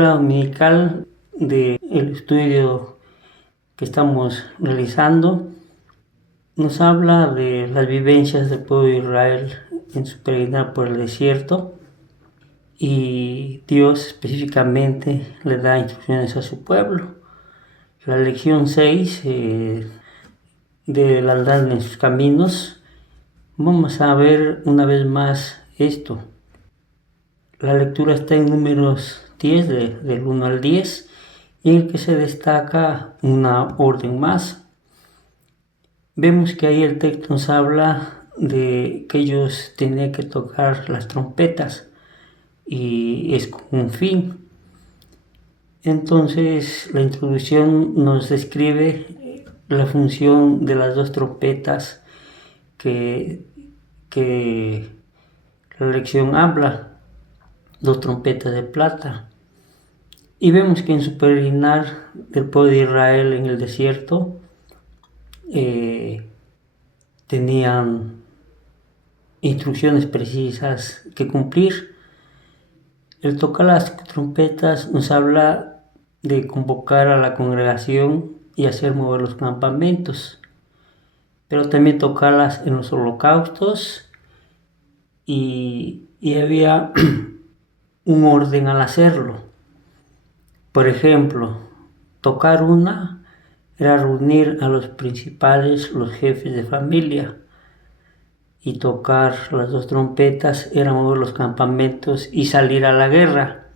escuela dominical del estudio que estamos realizando nos habla de las vivencias del pueblo de Israel en su peregrinar por el desierto, y Dios específicamente le da instrucciones a su pueblo. La lección 6 del andar en sus caminos, vamos a ver una vez más esto. La lectura está en Números 10, del 1 al 10, en el que se destaca una orden más. Vemos que ahí el texto nos habla de que ellos tenían que tocar las trompetas, y es con un fin. Entonces la introducción nos describe la función de las dos trompetas que la lección habla, 2 trompetas de plata. Y vemos que en su peregrinar del pueblo de Israel en el desierto tenían instrucciones precisas que cumplir. El tocar las trompetas nos habla de convocar a la congregación y hacer mover los campamentos, pero también tocarlas en los holocaustos, y había un orden al hacerlo. Por ejemplo, tocar una era reunir a los principales, los jefes de familia, y tocar las 2 trompetas era mover los campamentos y salir a la guerra,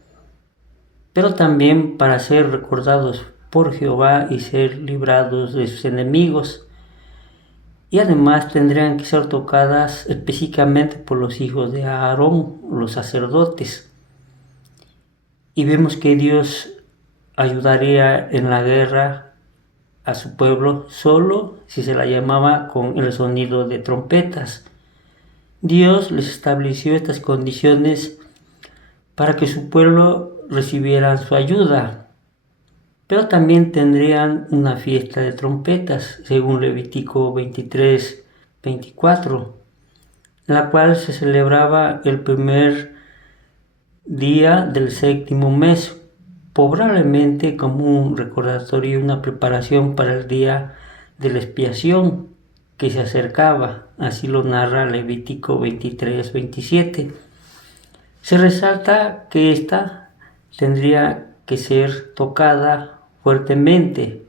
pero también para ser recordados por Jehová y ser librados de sus enemigos. Y además tendrían que ser tocadas específicamente por los hijos de Aarón, los sacerdotes. Y vemos que Dios ayudaría en la guerra a su pueblo solo si se la llamaba con el sonido de trompetas. Dios les estableció estas condiciones para que su pueblo recibiera su ayuda, pero también tendrían una fiesta de trompetas, según Levítico 23-24, la cual se celebraba el primer día del 7º mes, probablemente como un recordatorio y una preparación para el día de la expiación que se acercaba. Así lo narra Levítico 23-27. Se resalta que esta tendría que ser tocada fuertemente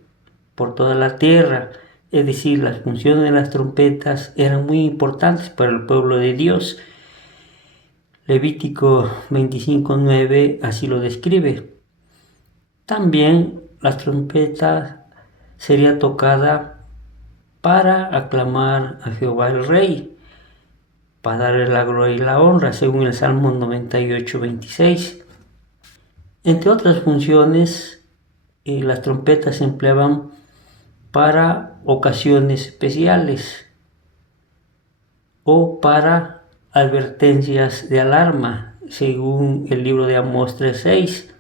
por toda la tierra, es decir, las funciones de las trompetas eran muy importantes para el pueblo de Dios. Levítico 25:9 así lo describe. También las trompetas sería tocada para aclamar a Jehová el Rey, para darle la gloria y la honra, según el Salmo 98:26. Entre otras funciones, las trompetas se empleaban para ocasiones especiales o para advertencias de alarma, según el libro de Amós 3:6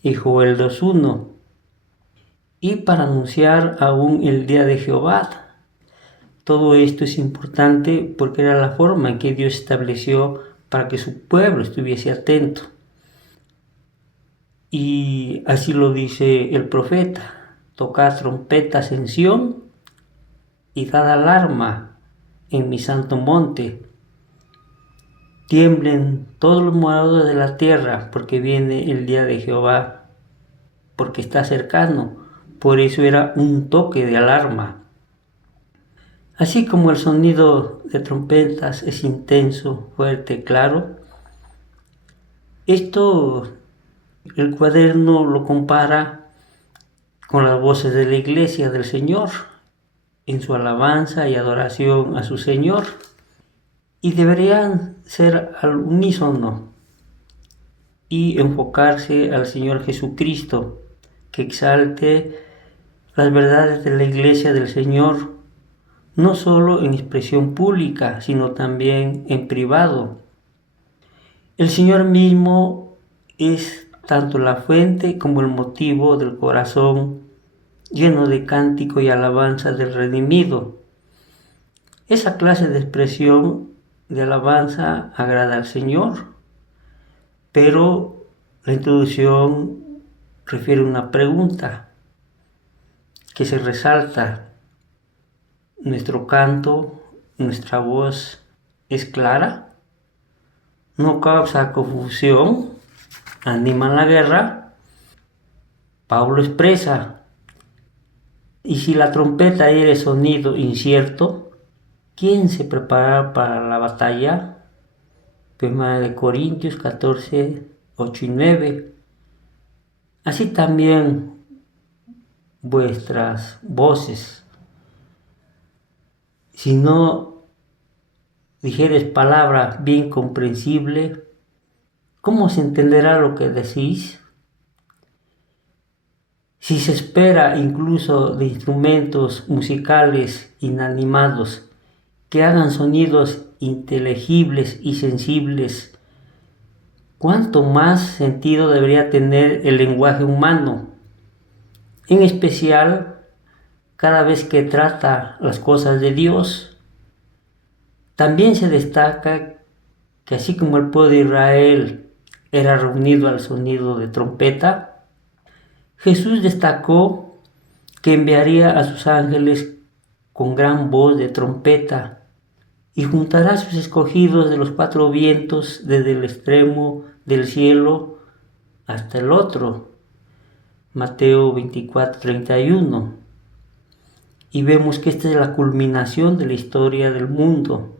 y Joel 2:1, y para anunciar aún el día de Jehová. Todo esto es importante porque era la forma en que Dios estableció para que su pueblo estuviese atento. Y así lo dice el profeta: tocad trompetas en Sión y dad alarma en mi santo monte. Tiemblen todos los moradores de la tierra, porque viene el día de Jehová, porque está cercano. Por eso era un toque de alarma. Así como el sonido de trompetas es intenso, fuerte, claro, esto el cuaderno lo compara con las voces de la iglesia del Señor en su alabanza y adoración a su Señor, y deberían ser al unísono y enfocarse al Señor Jesucristo, que exalte las verdades de la iglesia del Señor, no solo en expresión pública, sino también en privado. El Señor mismo es tanto la fuente como el motivo del corazón lleno de cántico y alabanza del redimido. Esa clase de expresión de alabanza agrada al Señor, pero la introducción refiere una pregunta que se resalta. ¿Nuestro canto, nuestra voz es clara? ¿No causa confusión? ¿Anima la guerra? Pablo expresa: y si la trompeta era sonido incierto, ¿quién se preparará para la batalla? 1 Corintios 14, 8 y 9. Así también vuestras voces, si no dijeres palabra bien comprensible, ¿cómo se entenderá lo que decís? Si se espera incluso de instrumentos musicales inanimados que hagan sonidos inteligibles y sensibles, ¿cuánto más sentido debería tener el lenguaje humano? En especial, cada vez que trata las cosas de Dios. También se destaca que así como el pueblo de Israel era reunido al sonido de trompeta, Jesús destacó que enviaría a sus ángeles con gran voz de trompeta y juntará a sus escogidos de los 4 vientos desde el extremo del cielo hasta el otro. Mateo 24, 31. Y vemos que esta es la culminación de la historia del mundo,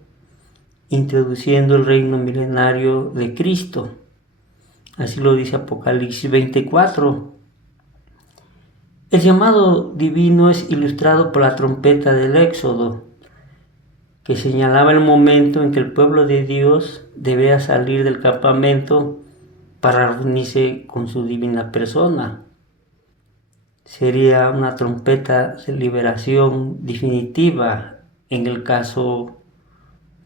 introduciendo el reino milenario de Cristo. Así lo dice Apocalipsis 24. El llamado divino es ilustrado por la trompeta del Éxodo, que señalaba el momento en que el pueblo de Dios debía salir del campamento para reunirse con su divina persona. Sería una trompeta de liberación definitiva en el caso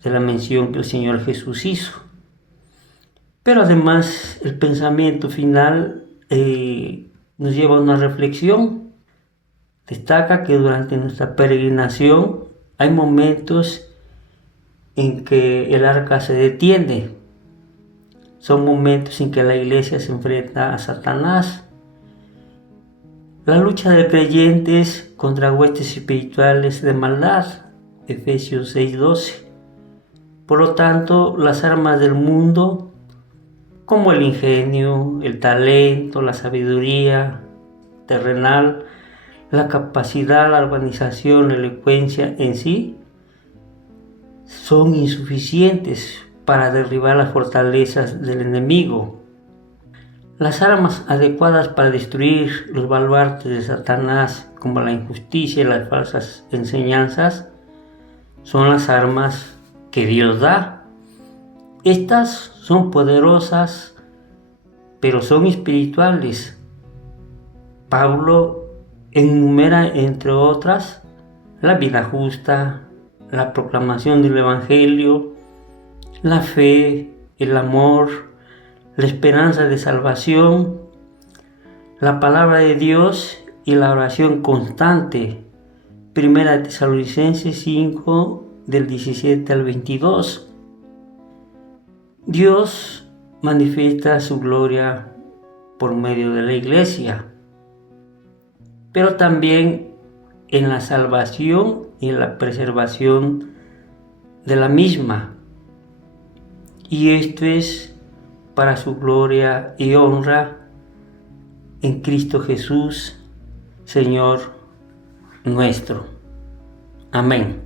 de la mención que el Señor Jesús hizo. Pero además el pensamiento final nos lleva a una reflexión. Destaca que durante nuestra peregrinación hay momentos en que el arca se detiene. Son momentos en que la iglesia se enfrenta a Satanás. La lucha de creyentes contra huestes espirituales de maldad, Efesios 6:12. Por lo tanto, las armas del mundo, como el ingenio, el talento, la sabiduría terrenal, la capacidad, la organización, la elocuencia en sí, son insuficientes para derribar las fortalezas del enemigo. Las armas adecuadas para destruir los baluartes de Satanás, como la injusticia y las falsas enseñanzas, son las armas que Dios da. Estas son poderosas, pero son espirituales. Pablo enumera, entre otras, la vida justa, la proclamación del Evangelio, la fe, el amor, la esperanza de salvación, la palabra de Dios y la oración constante. 1 Tesalonicenses 5, del 17 al 22. Dios manifiesta su gloria por medio de la iglesia, pero también en la salvación y en la preservación de la misma. Y esto es para su gloria y honra en Cristo Jesús, Señor nuestro. Amén.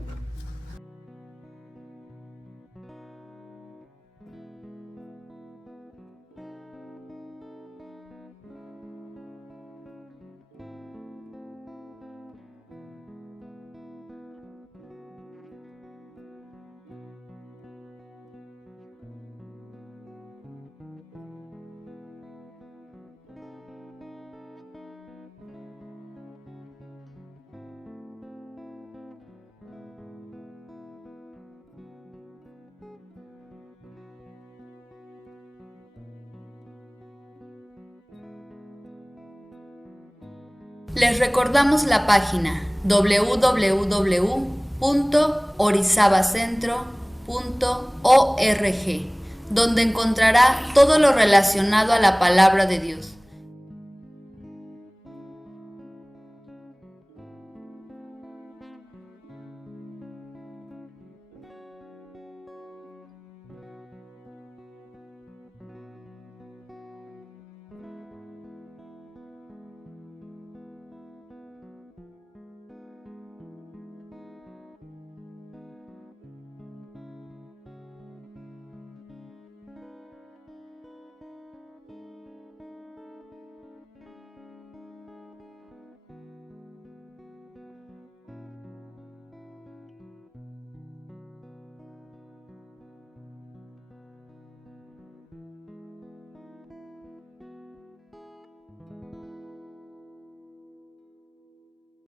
Les recordamos la página www.orizabacentro.org, donde encontrará todo lo relacionado a la palabra de Dios.